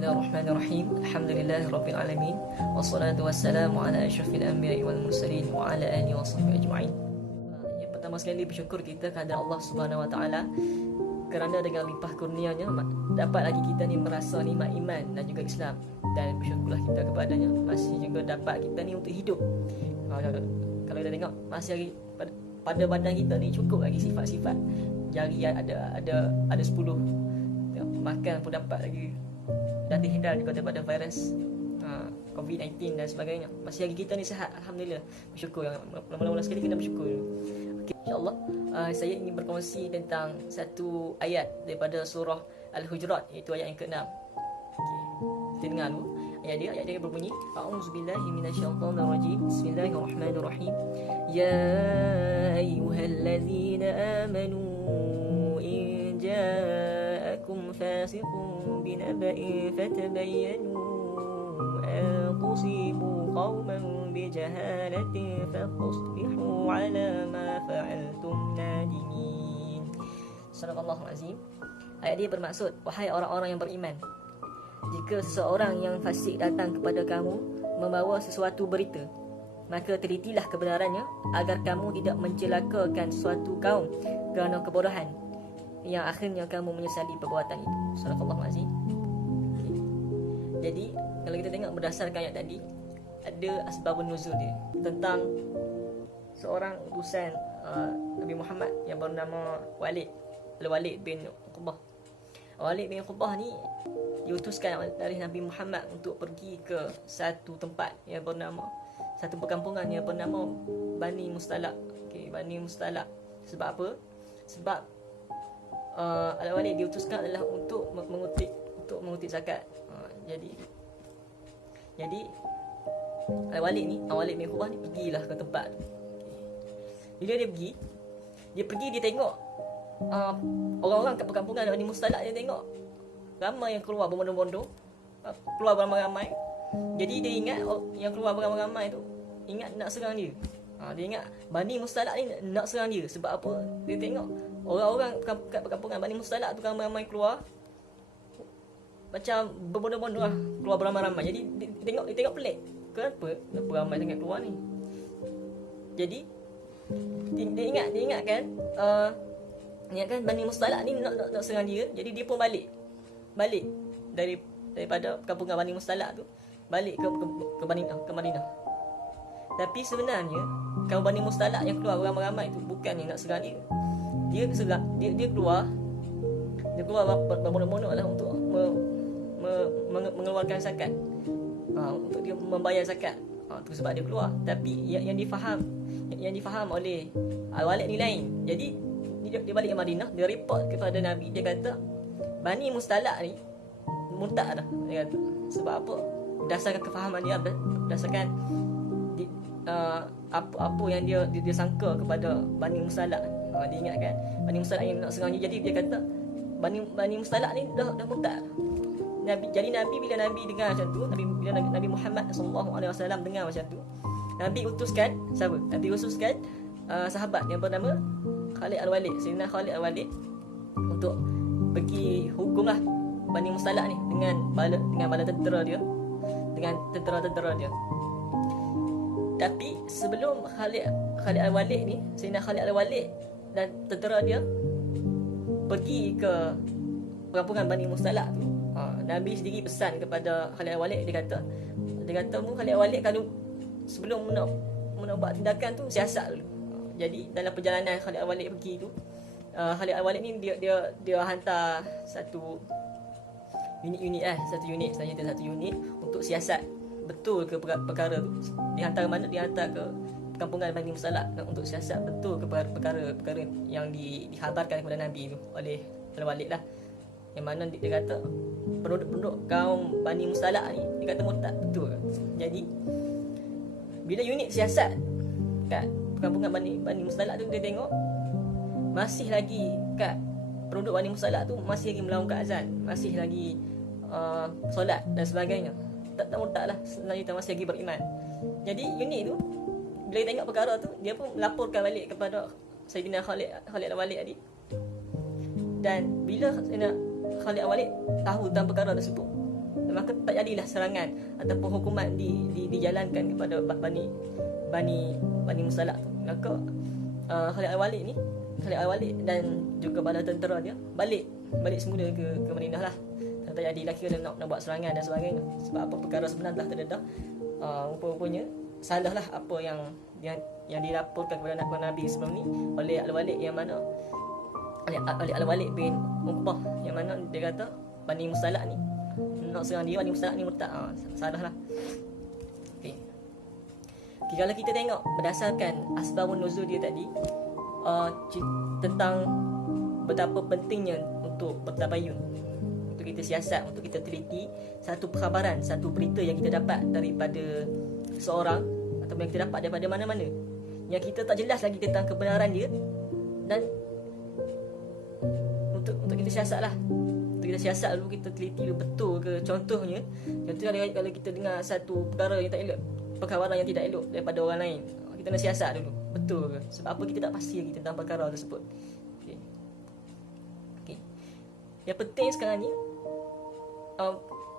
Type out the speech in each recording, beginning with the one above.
Bismillahirrahmanirrahim. Alhamdulillahirabbil alamin. Wassalatu wassalamu ala asyrafil anbiya'i wal mursalin wa ala alihi washabbihi ajma'in. Yang pertama sekali bersyukur kita kepada Allah Subhanahu wa taala kerana dengan limpah kurnia-Nya dapat lagi kita ni merasa nikmat iman dan juga Islam, dan bersyukurlah kita kepadanya masih juga dapat kita ni untuk hidup. Kalau kita tengok masih lagi pada badan kita ni cukup lagi sifat-sifat. Jari ada 10. Makan pun dapat lagi, dan terhindar juga daripada virus COVID-19 dan sebagainya. Masih lagi kita ni sihat, alhamdulillah. Bersyukur. Mula-mula sekali kena bersyukur. Okay, insya-Allah saya ingin berkongsi tentang satu ayat daripada surah Al-Hujurat, iaitu ayat yang ke-6. Okay, kita dengar dulu. Ayat dia berbunyi, A'udzubillahi minasyaitonirrajim. Bismillahirrahmanirrahim. Ya ayyuhallazina amanu in ja'akum fasiqun binaba'in fatabayyanu an tusibu qauman bijahalatin fatusbihu ala ma fa'altum nadimin. Sadaqallahul azim. Ayat dia bermaksud, wahai orang-orang yang beriman, jika seseorang yang fasik datang kepada kamu membawa sesuatu berita, maka telitilah kebenarannya agar kamu tidak mencelakakan suatu kaum kerana kebodohan yang akhirnya kamu menyesali perbuatan itu. Sadaqallahul azim. Jadi kalau kita tengok berdasarkan ayat tadi, ada asbabun nuzul dia tentang seorang utusan Nabi Muhammad yang bernama Walid bin Uqbah. Walid bin Uqbah ni diutuskan oleh Nabi Muhammad untuk pergi ke satu tempat yang bernama, satu perkampungan yang bernama Bani Mustalaq. Okey, Bani Mustalaq. Sebab apa? Sebab Al-Walid diutuskan adalah untuk mengutip zakat. Jadi Al-Walid bin Uqbah ni pergilah ke tempat tu. Bila dia pergi dia tengok orang-orang kat perkampungan Bani Mustalaq. Dia tengok ramai yang keluar berbondong-bondong, keluar beramai-ramai. Jadi dia ingat yang keluar beramai-ramai tu ingat nak serang dia. Dia ingat Bani Mustalaq ni nak serang dia. Sebab apa? Dia tengok orang-orang kat perkampungan Bani Mustalaq tu ramai-ramai keluar macam berbondong-bondong lah, keluar beramai-ramai. Jadi dia tengok pelik. Kenapa ramai sangat keluar ni? Jadi dia ingatkan Bani Mustalaq ni nak serang dia. Jadi dia pun balik daripada perkampungan Bani Mustalaq tu, balik ke Madinah. Tapi sebenarnya kaum Bani Mustalaq yang keluar ramai-ramai tu bukan yang nak serang dia. Dia keluar berbondong-bondong lah untuk mengeluarkan zakat, untuk dia membayar zakat. Tu sebab dia keluar. Tapi yang difaham oleh Al-Walid ni lain. Jadi dia balik ke Madinah, dia report kepada Nabi. Dia kata Bani Mustalaq ni murtad dah, dia kata. Sebab apa? Berdasarkan kefahaman dia, berdasarkan apa yang dia sangka kepada Bani Mustalaq. Dia ingatkan Bani Mustalaq yang nak serang dia. Jadi dia kata Bani Mustalaq ni dah murtad. Jadi bila Nabi dengar macam tu, bila Nabi Muhammad SAW dengar macam tu, Nabi utuskan siapa? Nabi utuskan sahabat yang bernama Khalid Al-Walid, Sayyidina Khalid Al-Walid, untuk pergi hukumlah Bani Mustalaq ni dengan bala tentera dia, dengan tentera dia. Tapi sebelum Khalid Al-Walid ni, Sayyidina Khalid Al-Walid dan tentera dia pergi ke perkampungan Bani Mustalaq tu, Nabi sendiri pesan kepada Khalid Al-Walid. Dia kata Khalid Al-Walid kalau sebelum nak buat tindakan tu siasat dulu. Jadi dalam perjalanan Khalid Al-Walid pergi tu, Khalid Al-Walid ni dia hantar satu unit untuk siasat betul ke perkara tu. Dia hantar ke mana? Dia hantar ke perkampungan Bani Mustalaq untuk siasat betul ke perkara yang dihabarkan kepada Nabi tu oleh Al-Walid lah. Yang mana dia kata penduduk kaum Bani Mustalaq ni, dia kata murtad, betul. Jadi bila unit siasat kat perkampungan Bani Mustalaq tu, dia tengok masih lagi kat penduduk Bani Mustalaq tu masih lagi melaungkan azan, masih lagi solat dan sebagainya. Tak murtad lah, selanjutnya masih lagi beriman. Jadi unit tu bila dia tengok perkara tu, dia pun melaporkan balik kepada Sayyidina Khalid Al-Walid tadi. Dan bila Khalid Al-Walid tahu tentang perkara tersebut, maka tak jadilah serangan ataupun hukuman dijalankan kepada Bani Musalak tu. Maka Khalid Al-Walid dan juga bala tentera dia balik semula ke Madinah lah. Tak jadilah kira nak buat serangan dan sebagainya. Sebab apa, perkara sebenar telah terdedah. Rupa-rupanya salah lah apa yang dilaporkan kepada Nabi sebelum ni oleh Al-Walid, yang mana oleh Al-Walid bin Uqbah, yang mana dia kata Bani Musalak ni nak serang dia, Bani Musalak ni murtad. Salah lah. Okay, kalau kita tengok berdasarkan asbabun nuzul dia tadi, tentang betapa pentingnya untuk bertabayun, untuk kita siasat, untuk kita teliti satu perkhabaran, satu berita yang kita dapat daripada seorang ataupun yang kita dapat daripada mana-mana yang kita tak jelas lagi tentang kebenaran dia, dan untuk kita siasat lah. Untuk kita siasat dulu, kita teliti dulu betul ke. Contohnya kalau kita dengar satu perkara yang tak elok, perkawaran yang tidak elok daripada orang lain, kita nak siasat dulu betul ke. Sebab apa, kita tak pasti lagi tentang perkara tersebut. Okay. Yang penting sekarang ni,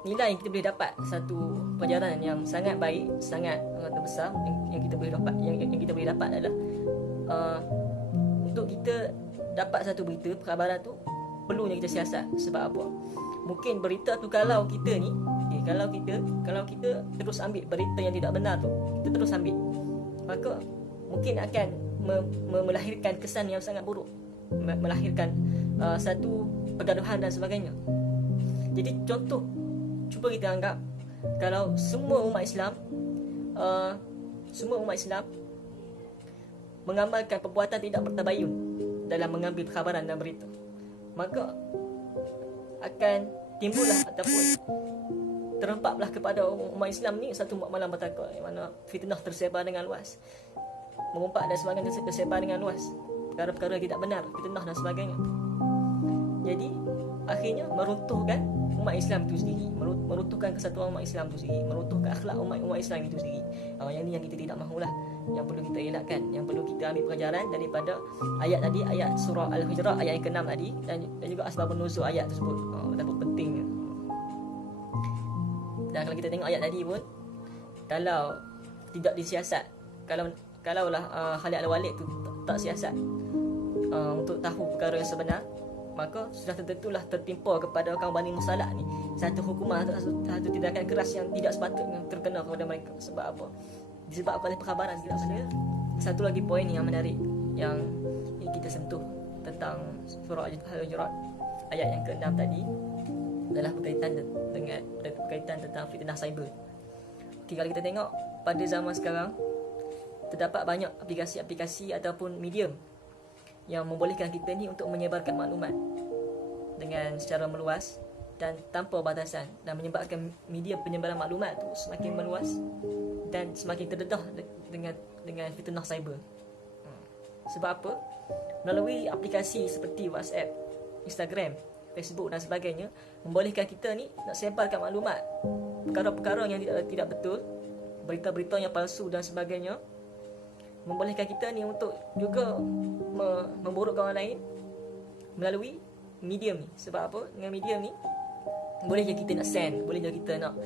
nilai yang kita boleh dapat, satu pelajaran yang sangat baik, sangat besar yang kita boleh dapat, yang kita boleh dapat adalah untuk kita dapat satu berita, perkhabaran tu perlunya kita siasat. Sebab apa? Mungkin berita tu, kalau kita ni kalau kita terus ambil berita yang tidak benar tu, kita terus ambil, maka mungkin akan melahirkan kesan yang sangat buruk, melahirkan satu pergaduhan dan sebagainya. Jadi contoh, cuba kita anggap kalau semua umat Islam mengamalkan perbuatan tidak bertabayun dalam mengambil khabaran dan berita, maka akan timbullah ataupun terempaplah kepada umat Islam ni satu malam petaka, yang mana fitnah tersebar dengan luas, mengumpat dan sebagainya tersebar dengan luas, perkara-perkara tidak benar, fitnah dan sebagainya. Jadi akhirnya meruntuhkan umat Islam itu sendiri, meruntuhkan kesatuan umat Islam itu sendiri, meruntuhkan akhlak umat Islam itu sendiri. Yang ni yang kita tidak mahulah, yang perlu kita elakkan, yang perlu kita ambil pelajaran daripada ayat tadi, ayat surah Al-Hujurat ayat yang ke-6 tadi, dan juga asbabun nuzul ayat tersebut. Betapa pentingnya. Dan kalau kita tengok ayat tadi pun, kalau tidak disiasat, kalaulah Khalid Al-Walid tu tak siasat untuk tahu perkara yang sebenar, maka sudah tentulah tertimpa kepada kaum Bani Musalak ni satu hukuman, satu tindakan keras yang tidak sepatutnya terkena kepada mereka. Sebab apa? Disebabkan oleh perkhabaran tidak benar. Satu lagi poin yang menarik yang kita sentuh tentang surah Al-Hujurat ayat yang ke-6 tadi adalah berkaitan tentang fitnah cyber. Okay, kalau kita tengok pada zaman sekarang, terdapat banyak aplikasi-aplikasi ataupun medium yang membolehkan kita ni untuk menyebarkan maklumat dengan secara meluas dan tanpa batasan, dan menyebabkan media penyebaran maklumat tu semakin meluas dan semakin terdedah dengan fitnah cyber. Sebab apa? Melalui aplikasi seperti WhatsApp, Instagram, Facebook dan sebagainya, membolehkan kita ni nak sebarkan maklumat, perkara-perkara yang tidak betul, berita-berita yang palsu dan sebagainya, membolehkan kita ni untuk juga memburukkan orang lain melalui medium ni. Sebab apa? Dengan medium ni boleh je kita nak send, boleh je kita nak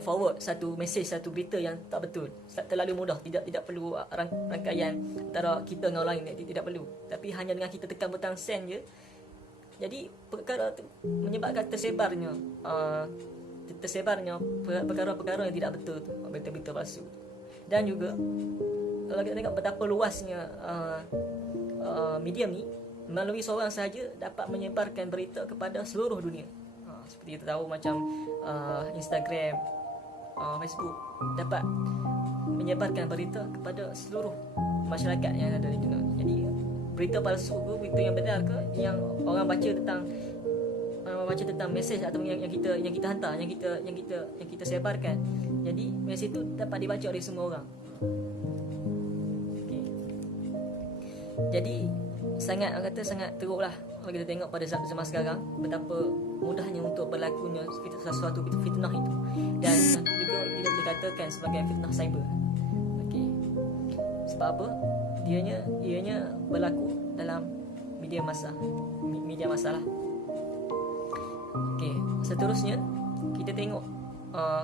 forward satu mesej, satu berita yang tak betul. Terlalu mudah, tidak perlu rangkaian antara kita dengan orang lain, tidak perlu. Tapi hanya dengan kita tekan butang send je, jadi perkara tu menyebabkan tersebarnya perkara-perkara yang tidak betul tu, berita-berita palsu. Dan juga kalau kita tengok betapa luasnya medium ni, melalui seorang sahaja dapat menyebarkan berita kepada seluruh dunia. Seperti kita tahu macam Instagram, Facebook dapat menyebarkan berita kepada seluruh masyarakat yang ada di dunia. Jadi berita palsu ke, berita yang benar ke, yang orang baca tentang mesej atau yang kita hantar, yang kita sebarkan, jadi mesej itu dapat dibaca oleh semua orang. Okay. Jadi sangat teruklah kalau kita tengok pada zaman sekarang betapa mudahnya untuk berlakunya sesuatu fitnah itu, dan juga kita boleh katakan sebagai fitnah cyber. Okey. Sebab apa? Ianya berlaku dalam media massa lah. Okey, seterusnya kita tengok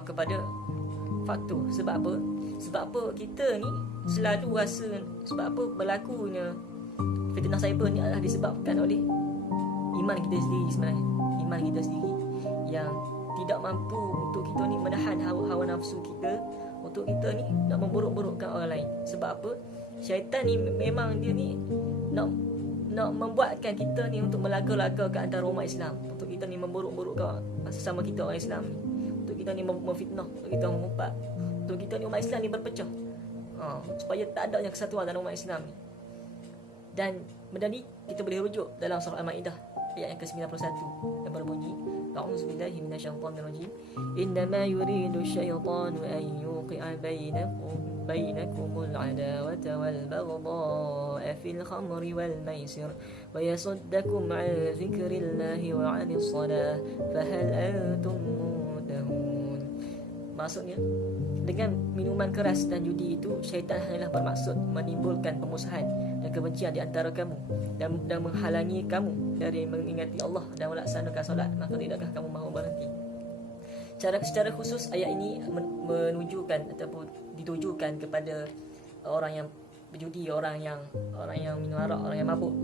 kepada faktor. Sebab apa? Sebab apa kita ni selalu rasa, sebab apa berlakunya fitnah cyber ni adalah disebabkan oleh iman kita sendiri sebenarnya. Iman kita sendiri yang tidak mampu untuk kita ni menahan hawa nafsu kita, untuk kita ni nak memburuk-burukkan orang lain. Sebab apa? Syaitan ni memang dia ni nak membuatkan kita ni untuk melaga-lagakan antara umat Islam, untuk kita ni memburuk-burukkan sesama kita orang Islam ni, untuk kita ni memfitnah, untuk kita mengumpat, untuk kita ni umat Islam ni berpecah, supaya tak adanya kesatuan dalam umat Islam ni. Dan benda ni kita boleh rujuk dalam surah Al-Maidah ayat yang ke-91 yang berbunyi, A'udzubillahi minasyaitonirrajim. Innama yuridu syaitanu an yuqi'a bainakumul adawata wal baghdha'a fil khamri wal maisir wa yasuddakum 'an dzikrillahi wa 'anis shalah fahal antum muntahun. Maksudnya, dengan minuman keras dan judi itu, syaitan hanyalah bermaksud menimbulkan pemusuhan dan kebencian di antara kamu dan menghalangi kamu dari mengingati Allah dan melaksanakan solat. Maka tidakkah kamu mahu berhenti? Secara khusus ayat ini menunjukkan ataupun ditujukan kepada orang yang berjudi, orang yang minum arak, orang yang mabuk.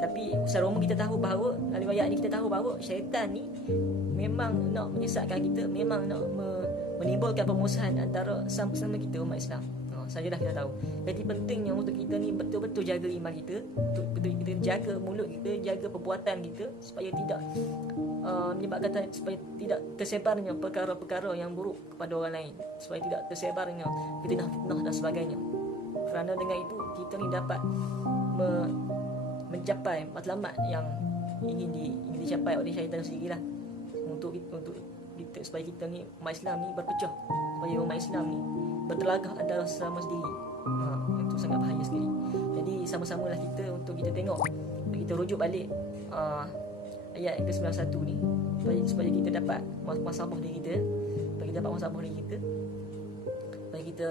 Tapi secara umum kita tahu bahawa, dalam ayat ini kita tahu bahawa syaitan ni memang nak menyesatkan kita, memang nak menimbulkan pemusuhan antara sama kita umat Islam. Sajalah kita tahu. Jadi pentingnya untuk kita ni betul-betul jaga iman kita, untuk betul kita jaga mulut kita, jaga perbuatan kita, supaya tidak menyebabkan, supaya tidak tersebarnya perkara-perkara yang buruk kepada orang lain, supaya tidak tersebarnya fitnah-fitnah dan sebagainya. Kerana dengan itu kita ni dapat mencapai matlamat yang ingin dicapai oleh syaitan sendirilah, untuk kita, supaya kita ni umat Islam ni berpecah, supaya umat Islam ni bertelagah antara sesama sendiri. Itu sangat bahaya sekali. Jadi sama-samalah kita untuk kita tengok, kita rujuk balik ayat yang ke-91 ni, supaya kita dapat muhasabah diri kita, supaya kita dapat muhasabah diri kita, supaya kita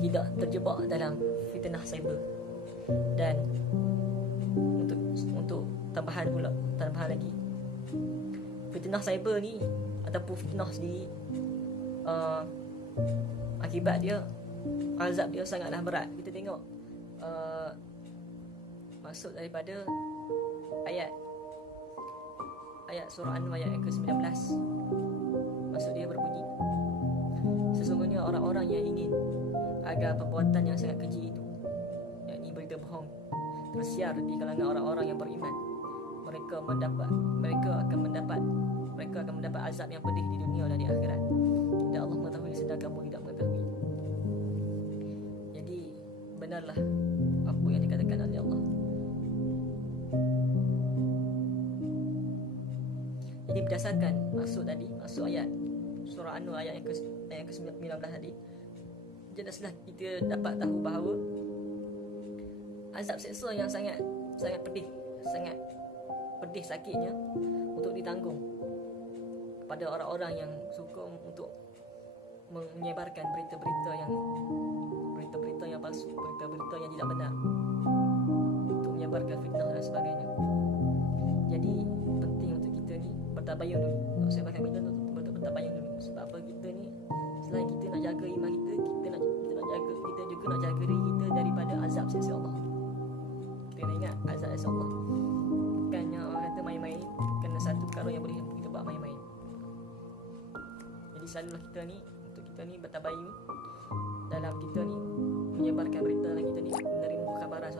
tidak terjebak dalam fitnah cyber. Dan untuk tambahan lagi, fitnah cyber ni ataupun fitnah sendiri, akibat dia, azab dia sangatlah berat. Kita tengok maksud daripada ayat surah An-Nur ayat yang ke-19. Maksud dia berbunyi, sesungguhnya orang-orang yang ingin agar perbuatan yang sangat keji itu, yakni berita bohong, tersiar di kalangan orang-orang yang beriman, mereka akan mendapat azab yang pedih di dunia dan di akhirat. Dan Allah mengetahui sedang kamu tidak mengetahui. Jadi benarlah apa yang dikatakan oleh Allah. Jadi berdasarkan maksud ayat surah An-Nur ayat yang ke-19 tadi, jelaslah kita dapat tahu bahawa azab seksa yang sangat pedih, sakitnya untuk ditanggung kepada orang-orang yang suka untuk menyebarkan berita-berita yang palsu, berita-berita yang tidak benar, untuk menyebarkan fitnah dan sebagainya. Jadi penting untuk kita ni bertabayun dulu. Saya pakai benda tu bertabayun dulu. Sebab apa? Kita ni selain kita nak jaga iman kita, kita juga nak jaga diri kita daripada azab seksa Allah. Kita nak ingat azab seksa Allah bukannya orang kata main-main, kena satu perkara yang boleh kita buat main-main. Jadi selalulah kita ni bertabayun dalam kita ni menyebarkan berita, dan kita ni menerima khabaran